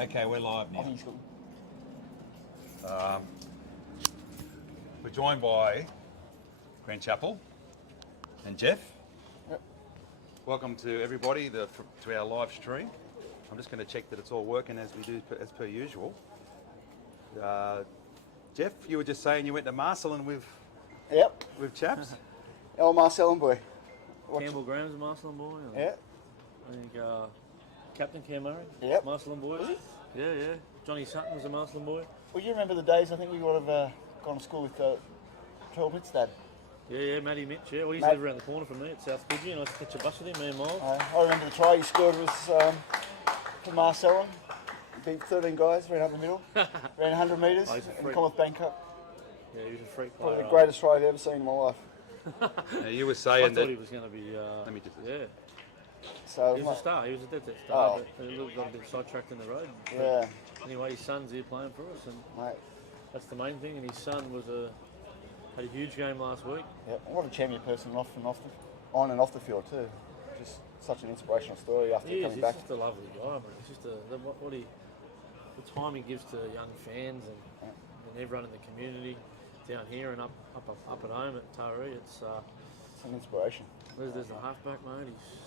Okay, we're live I now. think he's got... We're joined by Grant Chappell and Jeff. Yep. Welcome to everybody to our live stream. I'm just going to check that it's all working as we do as per usual. Jeff, you were just saying you went to Marcelin with chaps. Oh, Marcelin boy. Campbell Graham's a Marcelin boy. Yeah. I think Captain Cam Murray. Yep. Marcelin boy. Was he? Yeah. Johnny Sutton was a Marcelin boy. Well, you remember the days I think we would have gone to school with Trell Mitt's dad. Yeah, Matty Mitch. Yeah, well, he's live around the corner from me at South Coogee, and I used to catch a bus with him, me and Miles. I remember the try he scored was for Marcelin. Beat 13 guys, ran up the middle, ran 100 metres Oh, he's a in the freak. Commonwealth Bank Cup. Yeah, he was a freak player. Probably the greatest try I've ever seen in my life. Now, you were I saying thought that. he was going to be. Let me just. Yeah, So he was a star. He was a dead Oh. star, but he got a bit sidetracked in the road. Yeah, Anyway, his son's here playing for us, and mate. that's the main thing. And his son had a huge game last week. Yeah, what a champion person on and off the field too. Just such an inspirational story after He is. coming He's back. just a lovely guy, man. It's just the time he gives to young fans and everyone in the community down here and up at home at Taree. It's an inspiration. there's the halfback, mate. He's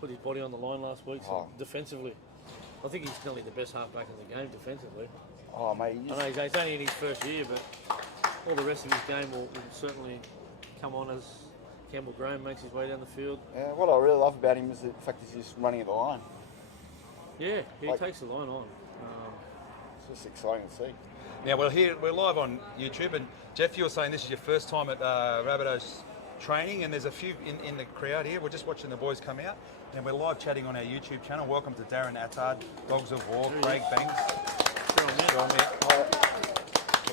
put his body on the line last week. So defensively, I think he's nearly the best halfback in the game defensively. Oh, mate. I know he's only in his first year, but all the rest of his game will certainly come on as Campbell Graham makes his way down the field. Yeah, what I really love about him is the fact he's just running at the line. Yeah, he Like- takes the line on. It's just exciting to see. Now we're live on YouTube, and Jeff, you were saying this is your first time at Rabbitohs training, and there's a few in the crowd here. We're just watching the boys come out, and we're live chatting on our YouTube channel. Welcome to Darren Attard, Dogs of War, Craig Banks.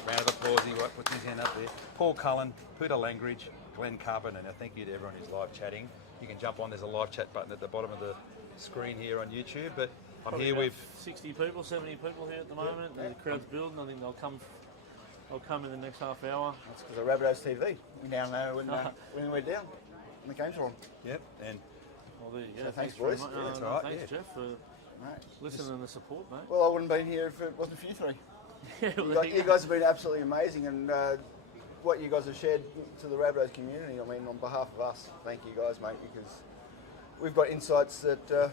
Round of applause. He puts his hand up there. Paul Cullen, Peter Langridge, Glenn Carpenter, and thank you to everyone who's live chatting. You can jump on. There's a live chat button at the bottom of the screen here on YouTube. But I'm Probably here about with 60 people, 70 people here at the moment. The crowd's building. I think they'll come in the next half hour. That's because of Rabbitohs TV. We now know when we're down when the games are on. Yep, and Well, there you go. So thanks, very boys. much. Yeah, that's all right, Thanks, yeah. Jeff, for Right. listening and the support, mate. Well, I wouldn't have been here if it wasn't for you three. Yeah, well, You guys have been absolutely amazing, and what you guys have shared to the Rabbitohs community, I mean, on behalf of us, thank you guys, mate, because we've got insights that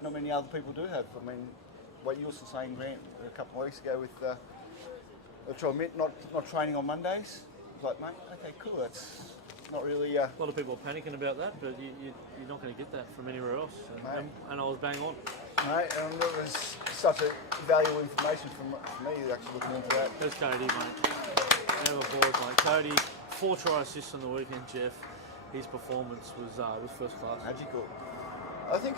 not many other people do have. I mean, what you were saying, Grant, a couple of weeks ago with the Trell Mitt not training on Mondays. It's like, mate, okay, cool, that's not really... a lot of people are panicking about that, but you're not going to get that from anywhere else. And I was bang on. Mate, and it was such a valuable information for me actually looking into that. There's Cody, mate. Never bored, mate. Cody, 4 try assists on the weekend, Jeff. His performance was first class. Magical. I think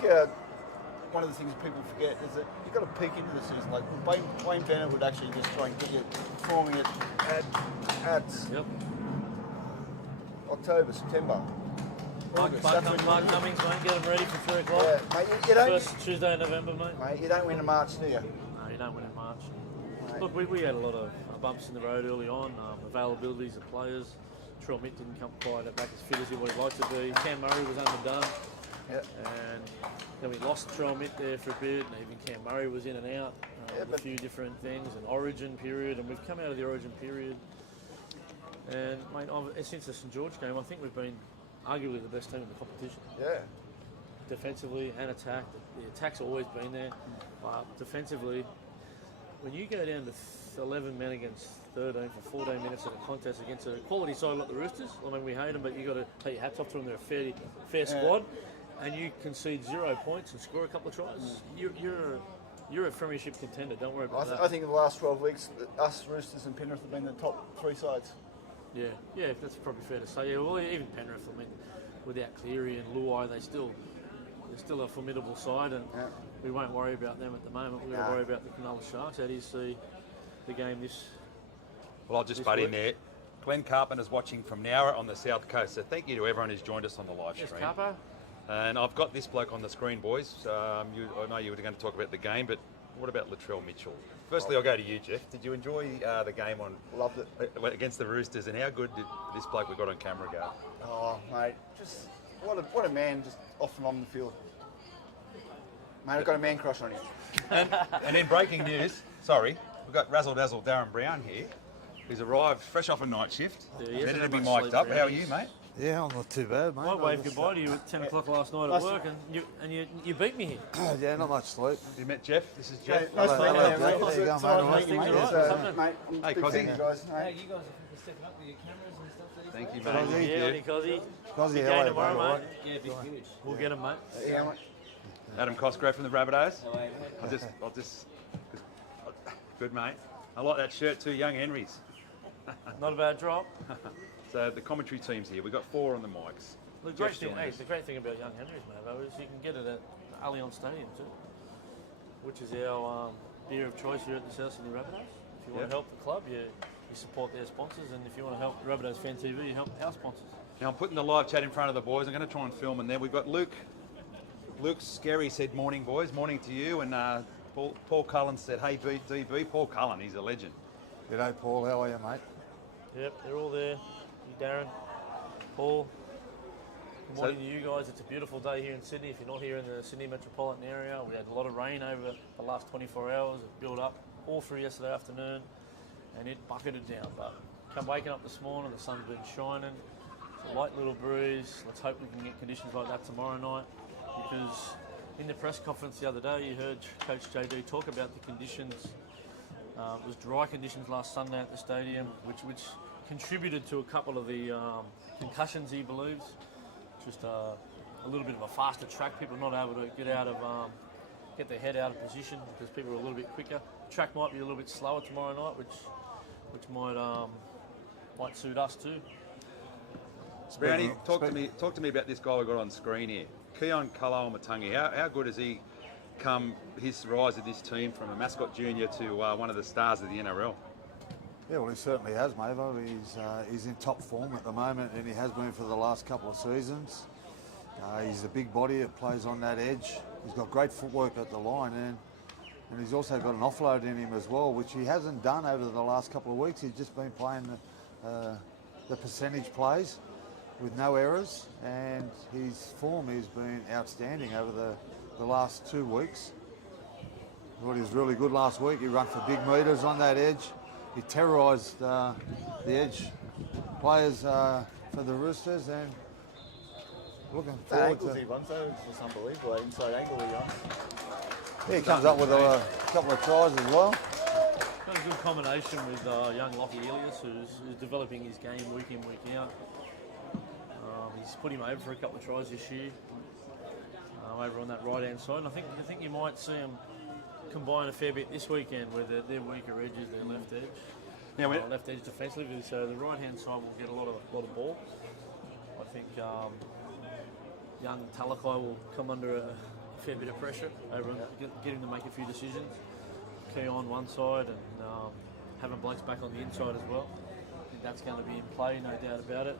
one of the things people forget is that you've got to peek into the season. Like Wayne Bennett would actually just try and get you performing at Yep. October, September. August. That's when Mark Cummings, mate, get them ready for 3 o'clock. Yeah, mate, you don't, First Tuesday in November, mate. mate, you don't win in March, do you? No, you don't win in March. Mate. Look, we had a lot of bumps in the road early on, availabilities of players. Trell Mitt didn't come quite back as fit as he would have liked to be. Cam Murray was underdone. Yep. And then we lost Trell Mitt there for a bit, and even Cam Murray was in and out with a few different things, an origin period, and we've come out of the origin period. And, mate, since the St George game, I think we've been arguably the best team in the competition. Yeah. Defensively and attack. The attack's always been there, but defensively, when you go down to 11 men against 13 for 14 minutes in a contest against a quality side like the Roosters, I mean, we hate them, but you got to take your hats off to them. They're a fair squad, and you concede 0 points and score a couple of tries. You're a premiership contender. Don't worry about that. I think in the last 12 weeks, us, Roosters and Penrith have been the top 3 sides. Yeah, that's probably fair to say. Yeah, well, even Penrith, I mean, without Cleary and Luai, they're still a formidable side, and we won't worry about them at the moment. We're going to worry about the Cronulla Sharks. How do you see the game this? Well, I'll just butt in there. Glenn Carpenter's watching from Nowra on the south coast, so thank you to everyone who's joined us on the live stream. Yes, Carpo. And I've got this bloke on the screen, boys. I know you were going to talk about the game, but what about Latrell Mitchell? Firstly, I'll go to you, Jeff. Did you enjoy the game Loved it. against the Roosters, and how good did this bloke we got on camera go? Oh, mate, just what a man, just off and on the field. Mate, I've got a man crush on him. And in breaking news, sorry, we've got Razzle Dazzle Darren Brown here. He's arrived fresh off a night shift, Yeah, ready to be mic'd up. How are you, mate? Yeah, I'm not too bad, mate. I waved goodbye to you at 10 o'clock last night at work, and you beat me here. Yeah, not much sleep. You met Jeff? This is Jeff. Nice to meet you, mate. There you go, mate. All right. Things are Yes, right. mate. I'm Hey, a big Cozzy. fan of you guys. Hey, Mate. you guys are stepping up with your cameras and stuff these Thank you, days? mate. Cozzy. Yeah, Only Cozzy. Cozzy, Big how game are you, tomorrow, mate? mate. Yeah, big huge. We'll get him, mate. Yeah, mate. Adam Cosgrove from the Rabbitohs. Oh, wait, wait. I'll just, good mate. I like that shirt too, Young Henry's. Not a bad drop. So the commentary team's here. We've got 4 on the mics. The great Jeff's thing, joining us. the great thing about Young Henry's, mate, though, is you can get it at Allianz Stadium too, which is our beer of choice here at the South Sydney Rabbitohs. If you want Yeah. to help the club, you support their sponsors, and if you want to help Rabbitohs Fan TV, you help our sponsors. Now I'm putting the live chat in front of the boys. I'm going to try and film, and then we've got Luke. Luke Scary said, "Morning, boys. Morning to you." And Paul Cullen said, "Hey, DB." Paul Cullen, he's a legend. G'day, Paul. How are you, mate? Yep, they're all there. You, Darren, Paul. Good morning to you guys. It's a beautiful day here in Sydney. If you're not here in the Sydney metropolitan area, we had a lot of rain over the last 24 hours. It built up all through yesterday afternoon, and it bucketed down. But come waking up this morning, the sun's been shining. It's a light little breeze. Let's hope we can get conditions like that tomorrow night, because in the press conference the other day, you heard Coach JD talk about the conditions. It was dry conditions last Sunday at the stadium, which contributed to a couple of the concussions, he believes. Just a little bit of a faster track. People not able to get their head out of position because people are a little bit quicker. Track might be a little bit slower tomorrow night, which might suit us too. Brownie, talk to me about this guy we got on screen here, Keon Kalao-Matangi. How good has he come? His rise of this team from a mascot junior to one of the stars of the NRL. Yeah, well, he certainly has, mate. He's in top form at the moment, and he has been for the last couple of seasons. He's a big body that plays on that edge. He's got great footwork at the line, and he's also got an offload in him as well, which he hasn't done over the last couple of weeks. He's just been playing the percentage plays with no errors, and his form has been outstanding over the last 2 weeks. I thought he was really good last week. He ran for big metres on that edge. He terrorised the edge players for the Roosters, and looking That forward ankles to... he runs though, it's just unbelievable. That inside ankle he runs. Yeah, he comes up with a couple of tries as well. Got a good combination with young Lockie Elias, who's developing his game week in, week out. He's put him over for a couple of tries this year, over on that right-hand side. And I think you might see him combine a fair bit this weekend, where their weaker edges, their left edge. Now, Left edge defensively, so the right-hand side will get a lot of ball. I think young Talakai will come under a fair bit of pressure over and get him to make a few decisions. Key on one side and having Blake's back on the inside as well. I think that's going to be in play, no doubt about it.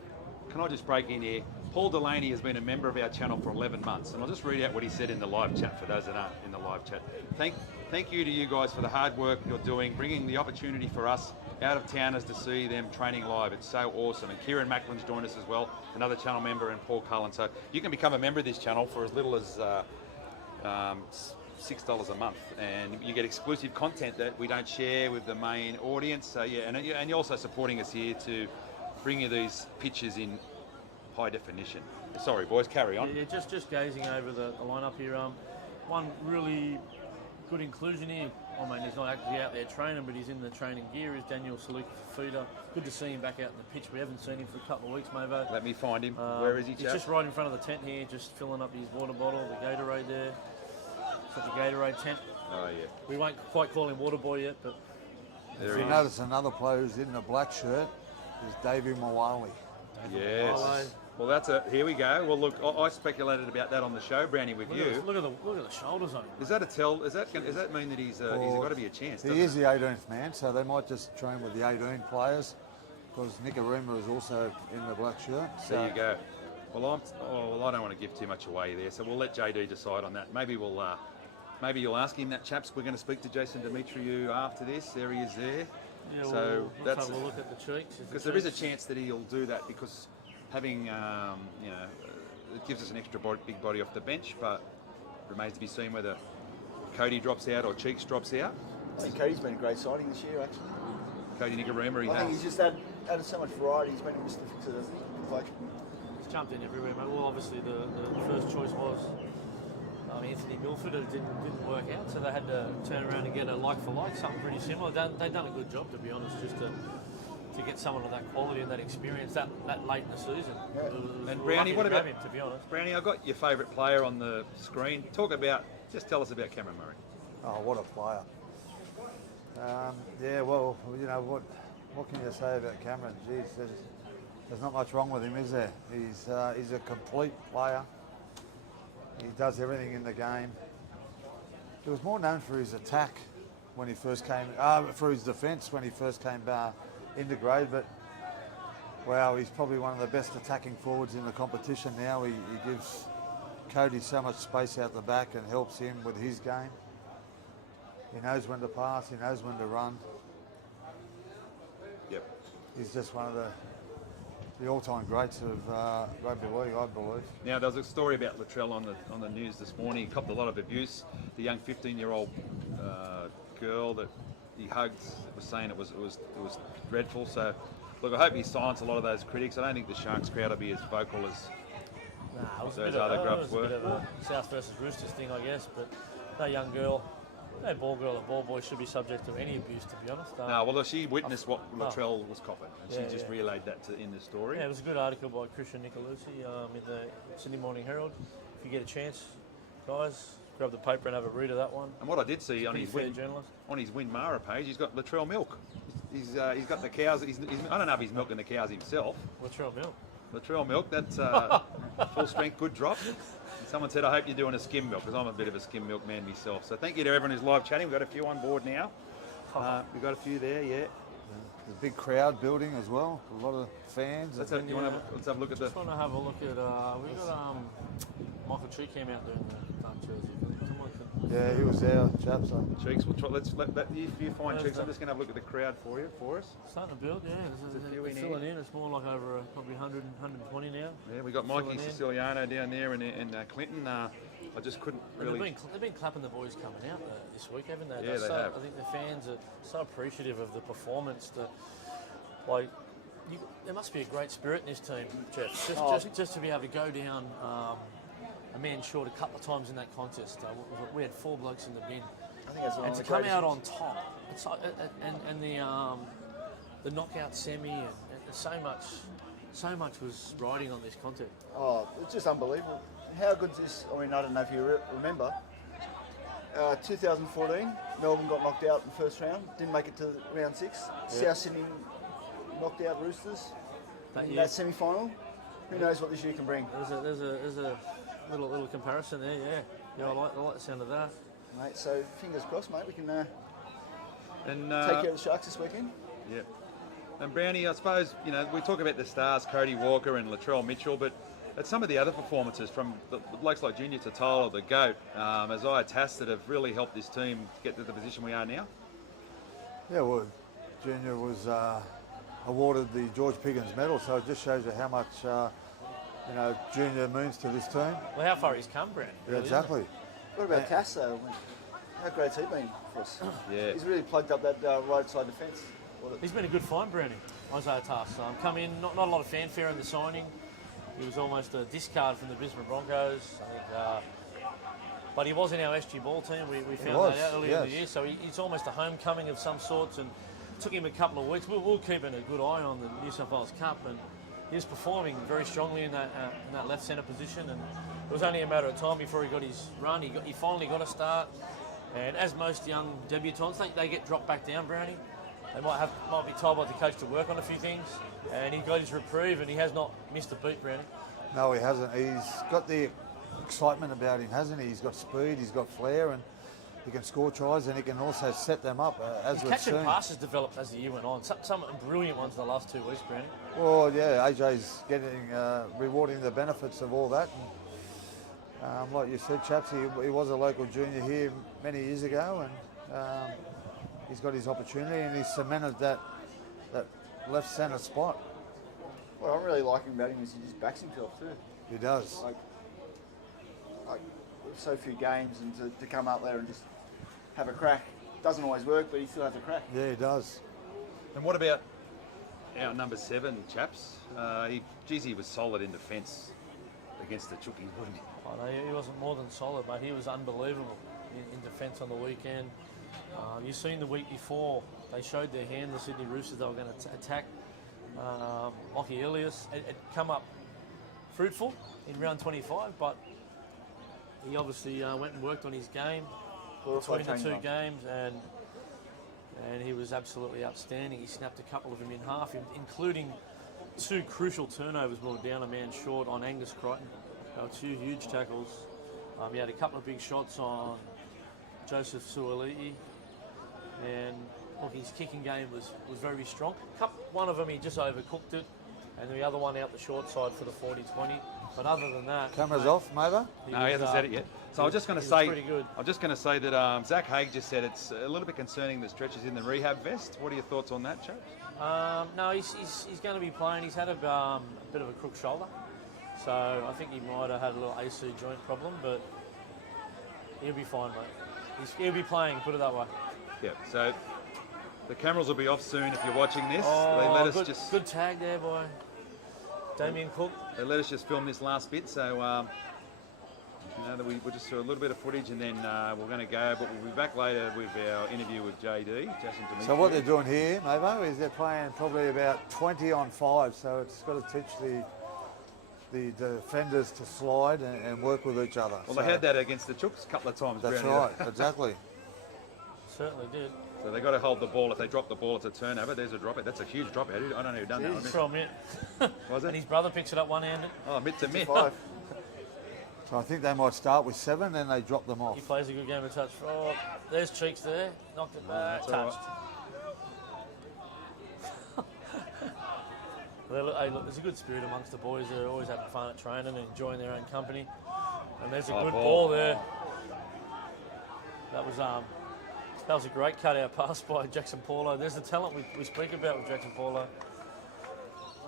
Can I just break in here? Paul Delaney has been a member of our channel for 11 months, and I'll just read out what he said in the live chat for those that aren't in the live chat. Thank you to you guys for the hard work you're doing, bringing the opportunity for us out-of-towners to see them training live. It's so awesome. And Kieran Macklin's joined us as well, another channel member, and Paul Cullen. So you can become a member of this channel for as little as $6 a month, and you get exclusive content that we don't share with the main audience. So yeah, and you're also supporting us here to bring you these pictures in high definition. Sorry, boys, carry on. Yeah, just gazing over the lineup here. One really good inclusion here. I mean, he's not actually out there training, but he's in the training gear. Is Daniel Saluk-Fafita. Good to see him back out in the pitch. We haven't seen him for a couple of weeks, Mavo. Let me find him. Where is he, He's chap? just right in front of the tent here, just filling up his water bottle, the Gatorade there. It's at the Gatorade tent. Oh yeah, We won't quite call him Water Boy yet, but there If he you is. notice another player who's in the black shirt is Davey Mawali. Yes. Hello. Well, here we go. Well, look, I speculated about that on the show, Brownie, with you. look at the shoulders on him. Is that a tell? Does that mean that he's got to be a chance? He doesn't is the 18th man, so they might just train with the 18 players, because Nicarima is also in the black shirt. So There you go. Well, I don't want to give too much away there, so we'll let JD decide on that. Maybe you'll ask him that, chaps. We're going to speak to Jason Demetriou after this. There he is there. Yeah, So let's that's have a look at the cheeks. because there is a chance that he'll do that, because having it gives us an extra big body off the bench, but remains to be seen whether Cody drops out or Cheeks drops out. I think Cody's been a great signing this year, actually. Cody Nicarima, he I think has. he's just added so much variety. He's been a mystery to the collection. He's jumped in everywhere, mate. Well, obviously the first choice was Anthony Milford. It didn't work out, so they had to turn around and get a like for like, something pretty similar. They've done a good job, to be honest, just to get someone of that quality and that experience that late in the season. And Brownie, what about him? To be honest, Brownie, I've got your favourite player on the screen. Just tell us about Cameron Murray. Oh, what a player. Well, you know, what can you say about Cameron? Geez, there's not much wrong with him, is there? He's a complete player. He does everything in the game. He was more known for his attack when he first came, for his defence when he first came into grade, but wow, he's probably one of the best attacking forwards in the competition now. He gives Cody so much space out the back and helps him with his game. He knows when to pass, he knows when to run. Yep. He's just one of the all-time greats of rugby league, I believe. Now, there was a story about Latrell on the news this morning. He copped a lot of abuse. The young 15-year-old girl that he hugged was saying it was dreadful. So, look, I hope he silenced a lot of those critics. I don't think the Sharks crowd will be as vocal as those other grubs were. It was a bit of a South versus Roosters thing, I guess, but no young girl, no ball girl or ball boy should be subject to any abuse, to be honest. No, well, she witnessed what Latrell was copping, and she just relayed that in the story. Yeah, it was a good article by Christian Nicolosi in the Sydney Morning Herald. If you get a chance, guys, grab the paper and have a read of that one. And what I did see on his Win Mara page, he's got Latrell milk. He's got the cows. I don't know if he's milking the cows himself. Latrell milk. Latrell milk. That's full strength, good drop. And someone said, I hope you're doing a skim milk, because I'm a bit of a skim milk man myself. So thank you to everyone who's live chatting. We've got a few on board now. We've got a few there, yeah. The big crowd building as well. A lot of fans. Let's have a look at the. Just want to have a look at. We've got Michael Tree came out doing the dark jersey. Come on, Yeah, he was there, chaps. Cheeks, we'll try. If you find Cheeks, I'm just going to have a look at the crowd for us. Starting to build, yeah. There's a few in filling in. It's more like over probably 100, 120 now. Yeah, we got Mikey Siciliano down there and Clinton. I just couldn't really. They've been clapping the boys coming out this week, haven't they? Yeah, they have. I think the fans are so appreciative of the performance. There must be a great spirit in this team, Jeff. Just to be able to go down a man short a couple of times in that contest. We had 4 blokes in the bin. I think that's one And of to the come greatest out on things. top, it's like, and the knockout semi, and so much was riding on this contest. Oh, it's just unbelievable. How good is this? I mean, I don't know if you remember. 2014, Melbourne got knocked out in the first round, didn't make it to round 6. South Sydney knocked out Roosters in that semi-final. Who knows what this year can bring? There's a little comparison there, yeah. I like the sound of that. Mate, so fingers crossed, mate. We can take And care of the Sharks this weekend. yeah. And Brownie, I suppose we talk about the stars, Cody Walker and Latrell Mitchell, but at some of the other performances from the blokes like Junior Tatolo, the GOAT, Isaiah Tass, that have really helped this team get to the position we are now. Yeah, well, Junior was awarded the George Piggins Medal, so it just shows you how much Junior means to this team. Well, how far he's come, Brad. Yeah, exactly. What about Tass, though? How great's he been for us? Yeah. He's really plugged up that right side defence. He's been a good find, Brownie. Isaiah Tass. Come in, not a lot of fanfare in the signing. He was almost a discard from the Brisbane Broncos, I think. But he was in our SG ball team. We found that out earlier in the year. So he's almost a homecoming of some sorts, and it took him a couple of weeks. We're keeping a good eye on the New South Wales Cup, and he was performing very strongly in that left centre position. And it was only a matter of time before he got his run. He finally got a start. And as most young debutants, they get dropped back down, Brownie. They might be told by the coach to work on a few things, and he got his reprieve, and he has not missed a beat, Brownie. No, he hasn't. He's got the excitement about him, hasn't he? He's got speed, he's got flair, and he can score tries, and he can also set them up, as His we've seen. catch and passes developed as the year went on. Some brilliant ones in the last 2 weeks, Brownie. Well, yeah, AJ's rewarding the benefits of all that. And, like you said, chaps, he was a local junior here many years ago, and he's got his opportunity, and he's cemented that left centre spot. What I'm really liking about him is he just backs himself too. He does. Like so few games, and to come up there and just have a crack. Doesn't always work, but he still has a crack. Yeah, he does. And what about our number 7, chaps? He was solid in defence against the Chookies, wasn't he? I know he wasn't more than solid, mate. He was unbelievable in defence on the weekend. You've seen the week before, they showed their hand, the Sydney Roosters, they were going to attack Lockie Elias. It come up fruitful in round 25, but he obviously went and worked on his game between the 2 games, and he was absolutely outstanding. He snapped a couple of them in half, including 2 crucial turnovers when we were down a man short on Angus Crichton. They were 2 huge tackles. He had a couple of big shots on Joseph Suoliti, and look, his kicking game was very strong. One of them he just overcooked it, and the other one out the short side for the 40-20. But other than that, Cameras off, Mava? No, he hasn't said it yet. So I was just going to say that Zach Haig just said it's a little bit concerning that Stretch is in the rehab vest. What are your thoughts on that, chaps? No, he's going to be playing. He's had a bit of a crook shoulder, so I think he might have had a little AC joint problem, but he'll be fine, mate. He'll be playing, put it that way. Yeah, so the cameras will be off soon if you're watching this. Oh, they let us good tag there, boy. Damien Cook. They let us just film this last bit, so we'll just do a little bit of footage and then we're going to go, but we'll be back later with our interview with JD, Jason Demetriou. So what they're doing here, Mavo, is they're playing probably about 20 on 5, so it's got to teach the defenders to slide and work with each other. Well, they had that against the Chooks a couple of times. That's right, exactly. Certainly did. So they've got to hold the ball. If they drop the ball, it's a turnover. There's a drop out. That's a huge drop out. I don't know who done that. From it. Was it? And his brother picks it up one-handed. Oh, mid to mid. 5. So I think they might start with 7, then they drop them off. He plays a good game of touch. Oh, there's Cheeks there. Knocked it back. Touched. Hey, look, there's a good spirit amongst the boys. They're always having fun at training and enjoying their own company. And there's a good ball there. That was a great cut-out pass by Jackson Paulo. There's the talent we speak about with Jackson Paulo.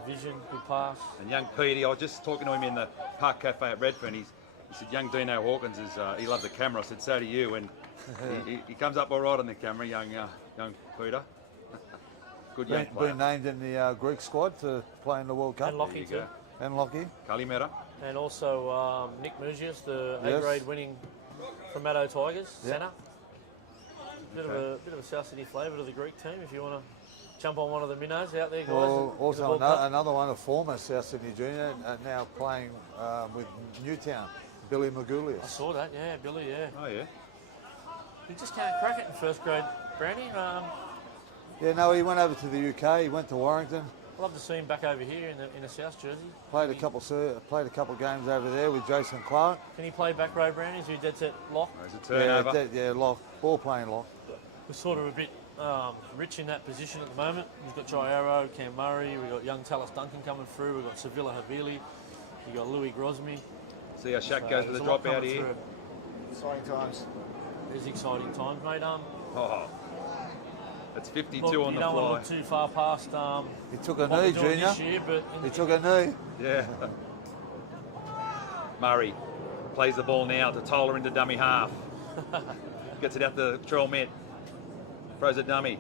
Vision, good pass. And young Petey, I was just talking to him in the Park Cafe at Redfern. He said, young Dino Hawkins, he loves the camera. I said, so do you. And he comes up all right on the camera, young Peter. Good young player. Been named in the Greek squad to play in the World Cup. And Lockie too. And Lockie. Kalimera. And also Nick Mugius, the A-grade winning from Maddo Tigers, centre. Bit of a South Sydney flavour to the Greek team if you want to jump on one of the minnows out there, guys. Well, also another one, a former South Sydney junior, now playing with Newtown, Billy Magoulias. I saw that, yeah, Billy, yeah. Oh, yeah. He just can't crack it in first grade, Brandy. Yeah, no, he went over to the UK. He went to Warrington. I'd love to see him back over here in a South jersey. Played a couple games over there with Jason Clark. Can he play back row, Brandy? Is he dead set lock? There's a turnover. Yeah, lock, ball playing lock. We're sort of a bit rich in that position at the moment. We've got Jai Arrow, Cam Murray, we've got young Tallis Duncan coming through, we've got Sevilla Havili, you've got Louis Grosmy. See how Shaq goes with the drop out here. Through. Exciting times. It is exciting times, mate. Oh, it's 52 look, on the you don't want fly. to look too far past He took a what we're knee, doing Junior. this year, but He took a knee. Yeah. Murray plays the ball now to Toller into dummy half. Gets it out the trail mitt. Throws a dummy.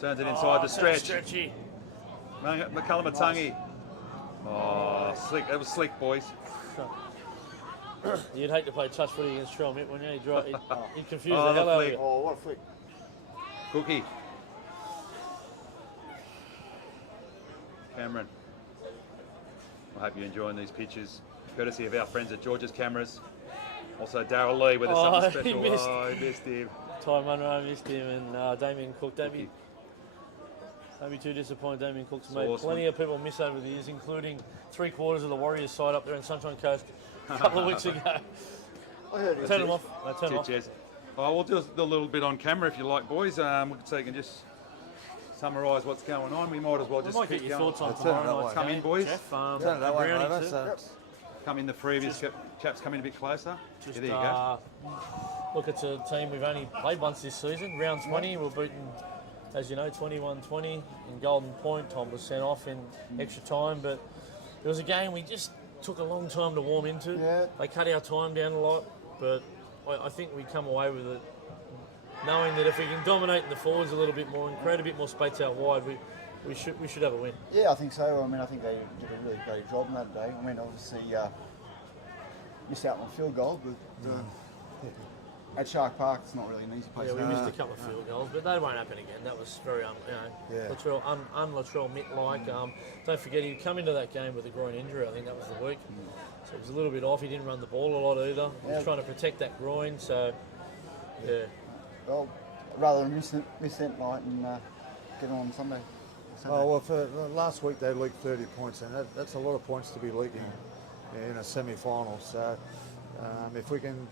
Turns it inside the stretch. Stretchy. McCullum-Matangi. Oh, slick. That was slick, boys. You'd hate to play touch footy against Trail Mitt, wouldn't you? He'd confuse Oh, the hell the out of flick. you. Oh, what a flick. Cookie. Cameron. I hope you're enjoying these pictures. Courtesy of our friends at George's Cameras. Also Darryl Lee with us something special. He missed. Oh, he missed him. Ty Munro missed him, and Damien Cook. Don't be too disappointed. Damien Cook's made awesome. plenty of people miss over the years, including 3/4 of the Warriors side up there in Sunshine Coast a couple of weeks ago. I heard it. Turn them off. No, turn them off. Cheers. Oh, we'll do a little bit on camera if you like, boys. So you can just summarise what's going on. We might as well We just might get keep your going. thoughts on Let's turn it tomorrow that night's way. Come in, game. boys. Jeff, Turn it that way, Brownie Mava, too. so- Come in the previous chaps coming a bit closer. Just, Yeah, there you go. Look, it's a team we've only played once this season. Round 20, we're beaten, as you know, 21-20 in Golden Point. Tom was sent off in extra time, but it was a game we just took a long time to warm into. Yeah. They cut our time down a lot, but I think we come away with it knowing that if we can dominate in the forwards a little bit more and create a bit more space out wide, we should have a win. Yeah, I think so. I mean, I think they did a really great job on that day. I mean, obviously, missed out on a field goal, but at Shark Park, it's not really an easy place. Yeah, we missed a couple of field goals, but that won't happen again. That was very, Latrell, un-Latrell Mitt-like. Don't forget, he come into that game with a groin injury. I think that was the week. So it was a little bit off. He didn't run the ball a lot either. He was trying to protect that groin, so, yeah. Well, rather than miss that night and get on Sunday. Oh, well, for last week they leaked 30 points, and that's a lot of points to be leaking in a semi-final. So if we can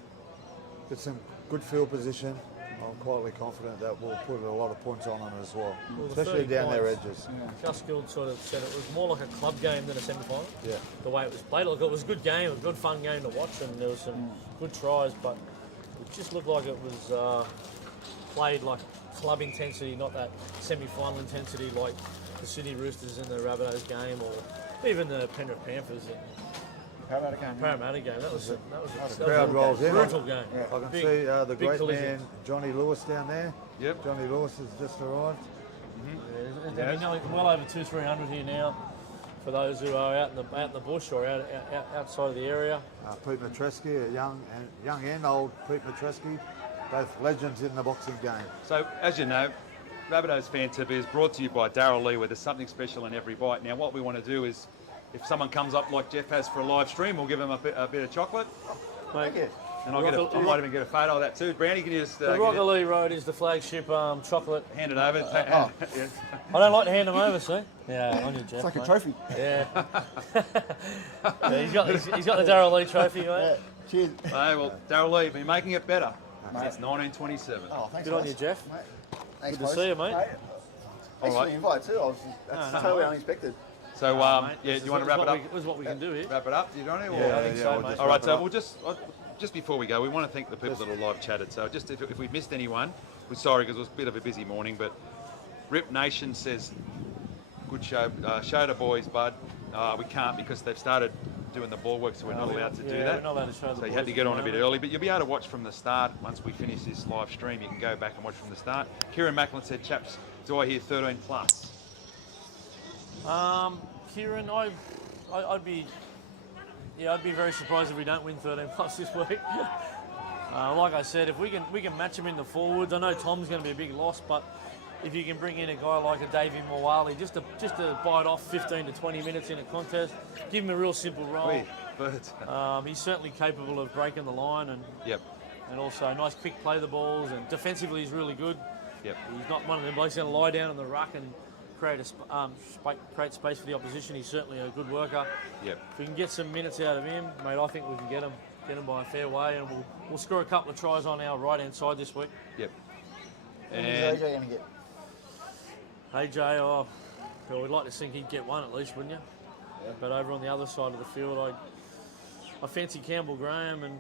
get some good field position, I'm quietly confident that we'll put a lot of points on them as well, especially down their edges. Gus Gill sort of said it was more like a club game than a semi-final. Yeah. The way it was played, look, it was a good game, a good fun game to watch, and there was some good tries, but it just looked like it was played like club intensity, not that semi-final intensity like the Sydney Roosters in the Rabbitohs game, or even the Penrith Panthers in Parramatta game. That was a Crowd rolls in. brutal game. I can Big- see the big great collision. man Johnny Lewis down there. Yep. Johnny Lewis has just arrived. There's nearly well over 200-300 here now. For those who are out in the bush or outside of the area. Pete Matreski, a young and old Pete Matreski, both legends in the boxing game. So, as you know, Rabbitohs Fan TV is brought to you by Darryl Lee, where there's something special in every bite. Now, what we want to do is, if someone comes up like Jeff has for a live stream, we'll give him a bit of chocolate. Mate, And I might even get a photo of that too. Brownie, can you just the Rockalea Road is the flagship chocolate. hand it over? I don't like to hand them over, see? Yeah, on you, Jeff. It's like a mate. trophy. Yeah. He's got the Darryl Lee trophy, mate. Yeah. Cheers. Hey, well, Darryl Lee, been making it better since 1927. Oh, thanks, Good on guys. you, Jeff. Mate. Thanks, Good to boys. see you, mate. Thanks for the invite too. That's totally unexpected. So, Mate, yeah, this do you want to is wrap it what up? This is what we can do here. Wrap it up, you don't know? Yeah, I think so, we'll mate. just All right, wrap it so up. we'll just before we go, we want to thank the people that are live chatted. So just if we missed anyone, we're sorry because it was a bit of a busy morning. But Rip Nation says, good show. Show the boys, bud. We can't because they've started doing the ball work, so we're not allowed to do Yeah, that. we're not allowed to show the So you boys had to get at on the a bit moment. early, but you'll be able to watch from the start. Once we finish this live stream, you can go back and watch from the start. Kieran Macklin said, chaps, do I hear 13 plus? Kieran, I'd be very surprised if we don't win 13 plus this week. Like I said, if we can match him in the forwards, I know Tom's going to be a big loss, but if you can bring in a guy like a Davey Moali just to bite off 15 to 20 minutes in a contest, give him a real simple role. He's certainly capable of breaking the line and also a nice quick play the balls, and defensively he's really good. Yep. He's not one of them blokes going to lie down in the ruck and create space for the opposition. He's certainly a good worker. Yep. If we can get some minutes out of him, mate, I think we can get him by a fair way, and we'll score a couple of tries on our right-hand side this week. Yep. Who's And AJ going to get? AJ, well, we'd like to think he'd get one at least, wouldn't you? Yeah. But over on the other side of the field, I fancy Campbell Graham and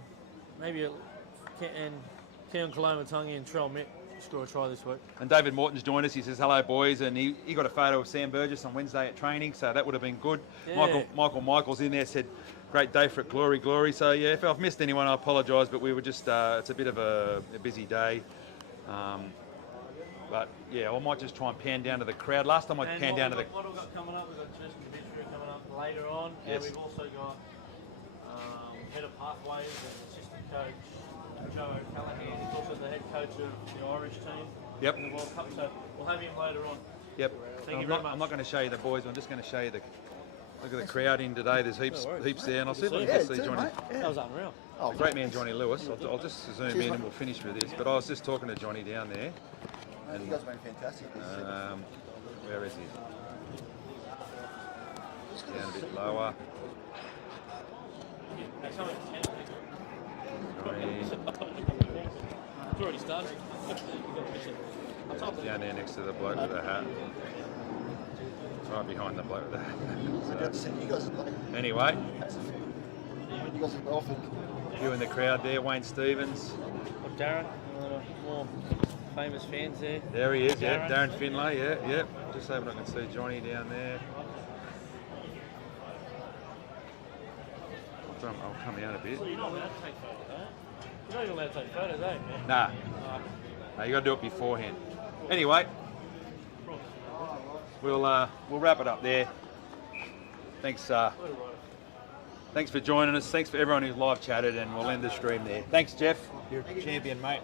maybe Keon Kalomatangi and Trell Mitt score a try this week. And David Morton's joined us. He says, hello, boys. And he got a photo of Sam Burgess on Wednesday at training, so that would have been good. Yeah. Michael's in there, said, great day for it, glory. So, yeah, if I've missed anyone, I apologise, but we were just, it's a bit of a busy day. But, yeah, I might just try and pan down to the crowd. Last time I panned down to the... What we've got coming up, we've got Justin Vitry coming up later on, Yes. and we've also got head of pathways and assistant coach Joe Callahan. He's also the head coach of the Irish team Yep. in the World Cup, so we'll have him later on. Yep. Thank you I'm very not much. going to show you the boys. I'm just going to show you the... Look at the crowd in today. There's heaps there, and I'll see if I can Yeah, just see too, Johnny. mate. That was unreal. Oh, The great man Johnny Lewis. I'll just zoom Cheers, in mate. and we'll finish with this. But I was just talking to Johnny down there. mate, you guys have been fantastic. Where is he? Down a bit lower. It's already started. Down there next to the bloke with the hat. Right behind the bloke with the hat. You guys have Anyway, offered. you in the crowd there, Wayne Stevens. Look, Darren, more famous fans there. There he is, yeah. Darren. Darren Finlay, yeah. Just hoping I can see Johnny down there. I'll come out a bit. You're not allowed to take photos, eh? You're not even allowed to take photos, eh, man? Nah. You got to do it beforehand. Anyway, we'll wrap it up there. Thanks. Thanks for joining us. Thanks for everyone who's live chatted, and we'll end the stream there. Thanks, Jeff. You're a champion, mate.